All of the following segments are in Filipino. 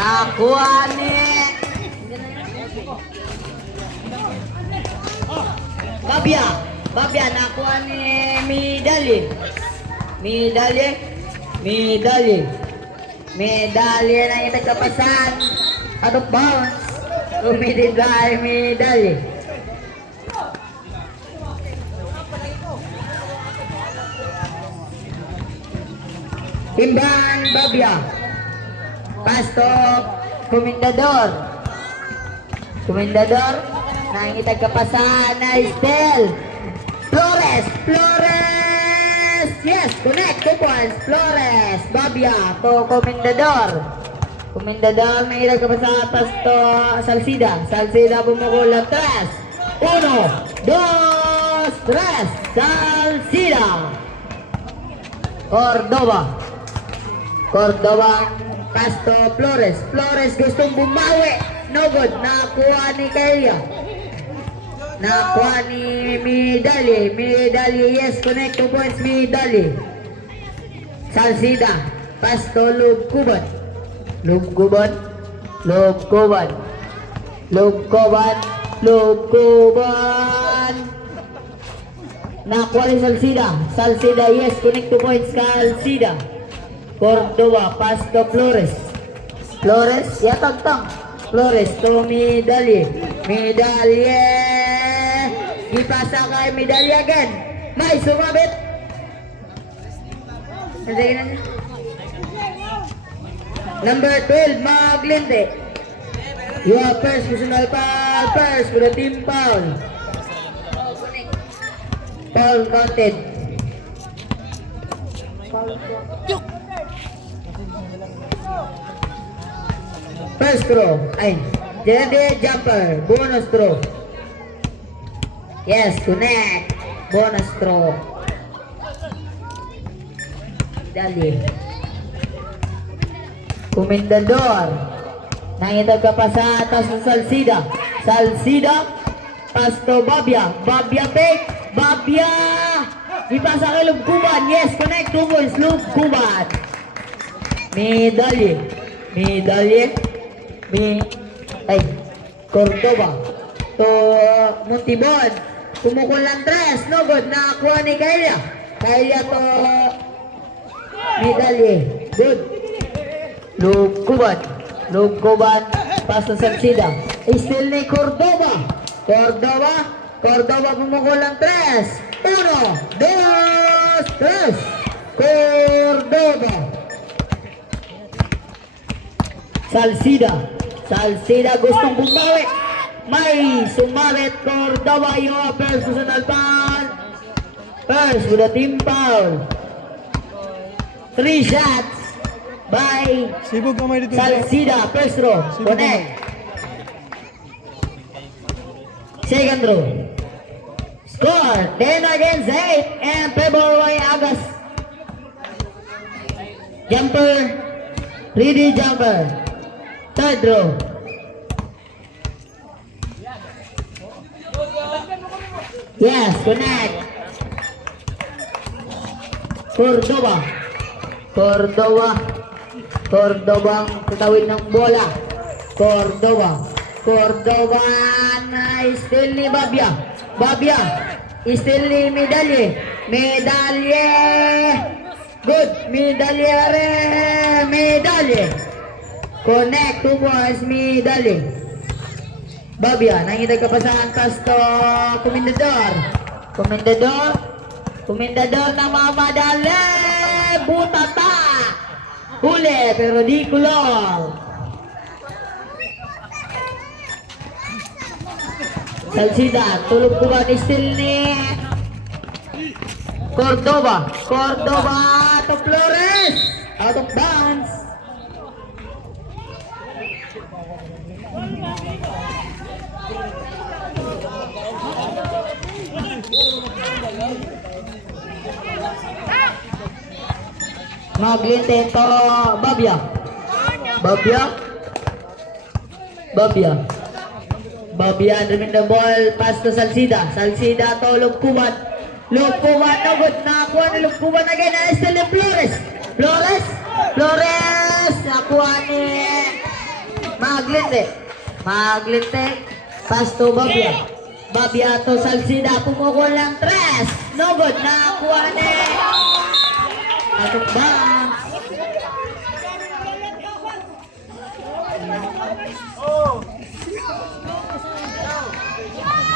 Nakuha ni Babia. Babia nakuha ni Midali. Medali na yung nagkapasan. Out of bounds. Umidid by Medali. Timbangan Babia. Pasto Komendador. Na yung nagkapasan na Estel. Flores. Yes, connect 2 points. Flores, Babia to Komendador may ilag pa sa atas to Salsida bumukol ang 3 1, 2, 3 Salsida. Cordoba Pasto Flores gustong bumawi, no good, nakuha ni Kaya. Nakuha ni Midali, yes, connect 2 points, Midali. Salsida, Pasto, Lugkuban. Nakuha ni Salsida, yes, connect 2 points, Salsida. Cordoba, Pasto, Flores, yatag-tang. Flores to Midali. Ipasa kay Midali again. May sumabit. Number 12, Maglinte. You are first, personal foul. First for the team foul. Foul counted. First throw. Jadi jumper. Bonus throw. Yes, connect. Bonus throw. Dali. Komendador. Nangitag ka pa sa atas ng Salsida. Pasto Babia. Babia take. Babia. Ipasa kay Lugkuban. Yes, connect 2 points. Lugkuban. Medalye. Cordoba to Montibon. Kumukul ng 3, no good, nakakuha ni Kaya to Medalye, good. Lugkuban pass to Salsida, still ni Cordoba kumukul ng 3, 1, 2, 3 Cordoba. Salsida gustong bumawi. May sumabit. Cordoba yung first personal foul. First with a team foul. 3 shots by Salsida. First row. Connect. Second row. Score 10 against 8 and February August. Ready jumper. Third row. Yes, connect. Cordoba ang tatawid ng bola. Cordoba na still ni Babia. Still ni Medalye. Good. Medalye. Connect 2 points, Medalye. Babia, nangitag ka pa sa antas to Komendador na mamadali. Butata. Huli, pero di kulong. Salsida, tulog ko ba ni still ni Cordoba to Flores. Out of bounds. Maglinte to Babia. Babia dribbling the ball, pass to Salsida to Lugkuban, no good, nakuha ni Lugkuban again, still ni Flores, nakuha ni Maglinde. Maglinde. Pasto Babia. Babia to Salsida. Pumukol ng 3. No good. Nakakuha ni. Atok bounce.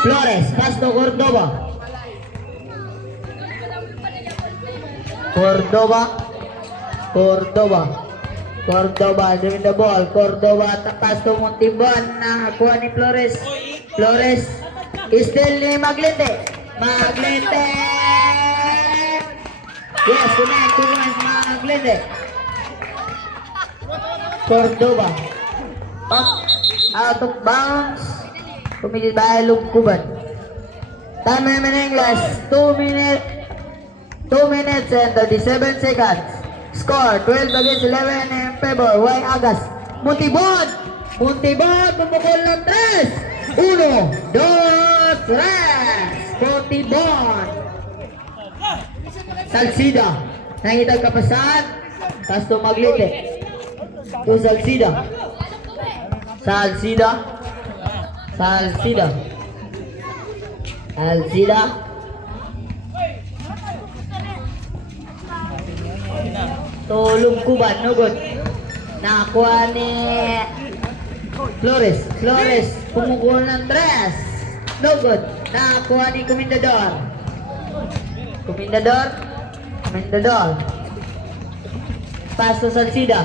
Flores. Pasto Cordoba. Cordoba doing the ball. Cordoba tapas to Montibon. Nakakuha ni Flores. Flores. Still ni Maglente. Maglente. Yes, connect to Maglente. Cordoba. Out of bounds. Kumigil ba Lugkuban. Time remaining last 2 minutes. 2 minutes and 37 seconds. Score 12 against 11 in favor. Y Agas. Montibon. Pumukol ng 3. 1, 2, 3. Montibon. Salsida. Nangitag kapasan. Tapos to Maglite. To Salsida. Tulong Kuban, no good. Nakakuha ni Flores. Pumukul ng 3. No good. Nakakuha ni Comendador. Paso Salsida.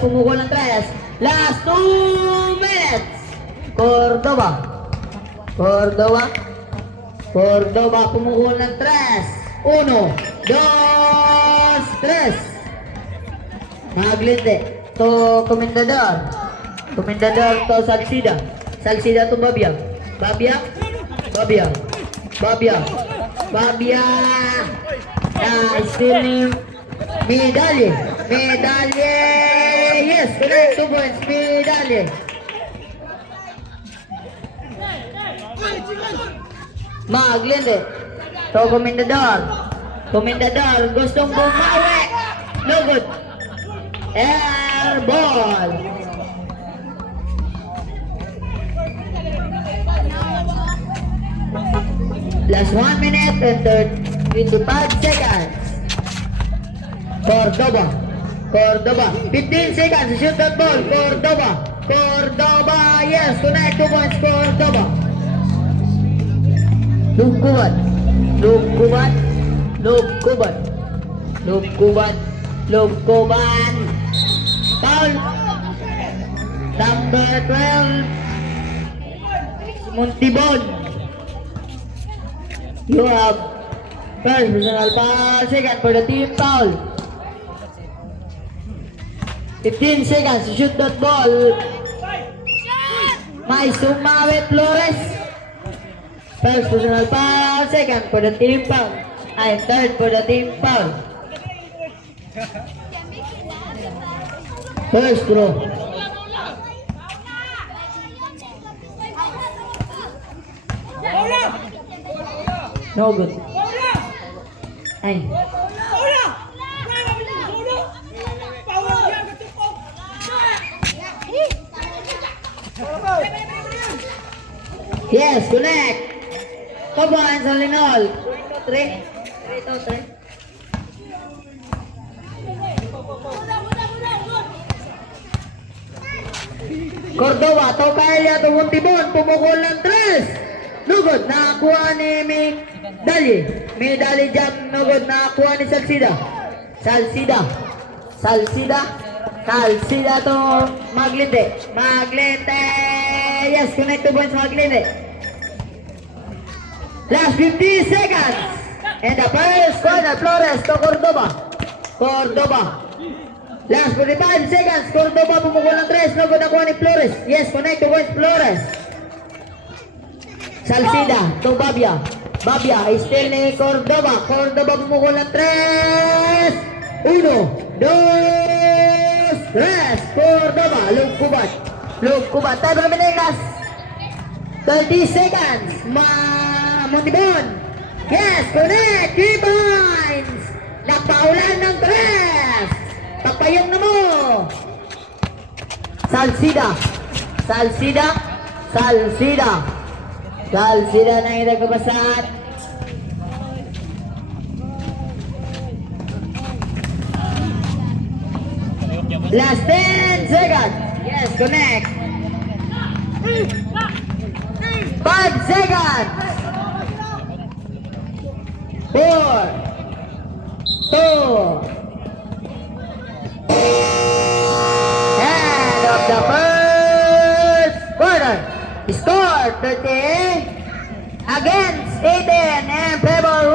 Pumukul ng 3. Last 2 minutes. Cordoba pumukul ng 3. 1, 2, 3. Maglinde to Comendador to Salsida to Babia. Still ni Medalye. Yes, correct, 2 points. Medalye. Maglinde to Comendador gustong bumawi. No good. Air ball. Last 1 minute and 25 seconds. Cordoba. 15 seconds. Shoot that ball. Cordoba. Yes, connect 2 points. Cordoba. Lugkuban. Foul. Number 12. Montibon. You have first personal foul. Second for the team foul. 15 seconds to shoot that ball. May sumawit Flores. First personal foul. Second for the team foul. And third for the team foul. First throw. No good. Ay. Yes, connect. Come on, Solinol. 3. Cordoba, to Kaya, to Montibon, pumukul ng 3. No good, nakakuha ni Medalye jump, no good, nakakuha ni Salsida to Maglinde. Yes, connect 2 points Maglinde. Last 50 seconds. And the first corner, Flores to Cordoba. Last 45 seconds. Cordoba pumukul ng 3. No good, nakuha ni Flores. Yes, connect 2 points Flores. Salsida to Babia. Still ni Cordoba. Pumukul ng 3. 1, 2, 3. Cordoba. Lugkuban. Time remaining last 30 seconds. Montibon. Yes, connect. 3 points. Napaulan ng 3. Papayong na mo. Salsida Salsida. Salsida. Salsida na yung nagkapasahan. Last 10 seconds. Yes, connect. 5 seconds. 4, 2, end of the first quarter. Score 30 against 18 in favor